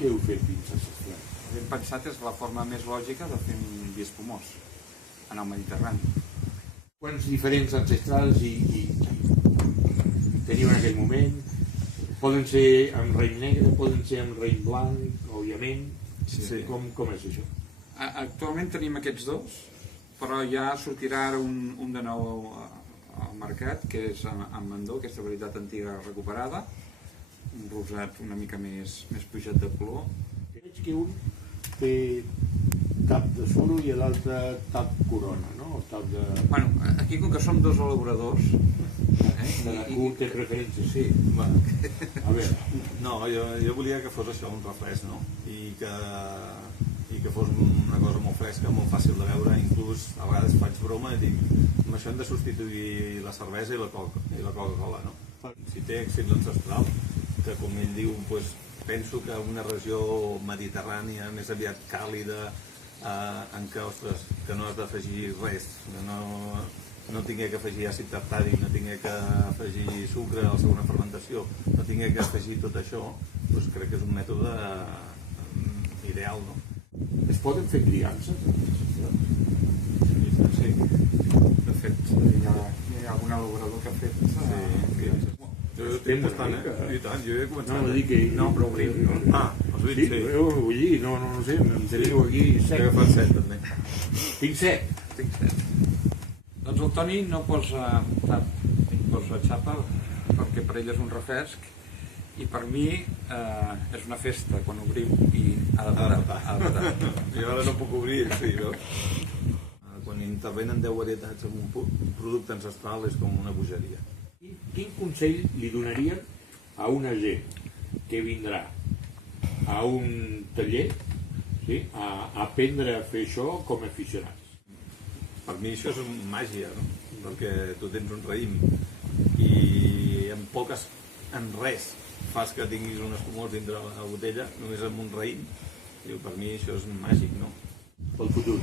què heu fet dins el safrà? Hem pensat és la forma més lògica de fer un vi espumós en el Mediterrani. Quants diferents ancestrals i teniu en aquell moment? Poden ser amb raïm negre, poden ser amb raïm blanc, òbviament. Sí. Com és això? Actualment tenim aquests dos, però ja sortirà ara un de nou al mercat, que és amb Mandó, aquesta varietat antiga recuperada, un rosat una mica més pujat de color. Veig que un té tap de suro i l'altre tap corona, no? Tap de... Bueno, aquí com que som dos elaboradors... Cada cul té preferències. Sí. A veure... No, jo volia que fos això, un refresc, no? I que fos una cosa molt fresca, molt fàcil de veure, inclús a vegades faig broma i dic amb això hem de substituir la cervesa i la Coca-Cola, no? Si té èxit l'ancestral, que com ell diu, doncs, penso que una regió mediterrània més aviat càlida, en què, ostres, que no has d'afegir res, que no tingué que afegir àcid tartàric, no tingué que afegir sucre a la segona fermentació, no tingué que afegir tot això, doncs crec que és un mètode ideal, no? Es poden fer criances? Sí. De fet, hi ha algun elaborador que ha fet criances. Jo estic bastant, I tant, jo he començat. No, dir que... No, però obrim, no? Els Sí, vins, sí. vull dir, no sé, em teniu aquí He 7. agafat 7, també. Tinc 7. Tinc set. Doncs el Toni no posa tap, posa xapa, perquè per ell és un refresc, i per mi és una festa quan obrim i ha de patar. Jo ara no puc obrir, sí, veus? Quan intervenen 10 varietats en un producte ancestral és com una bogeria. Quin consell li donarien a una gent que vindrà a un taller, sí, a aprendre a fer això com a aficionats? Per mi això és màgia, no? Perquè tu tens un raïm i en res fas que tinguis un espumós dintre la botella, només amb un raïm. I per mi això és màgic, no? Pel futur.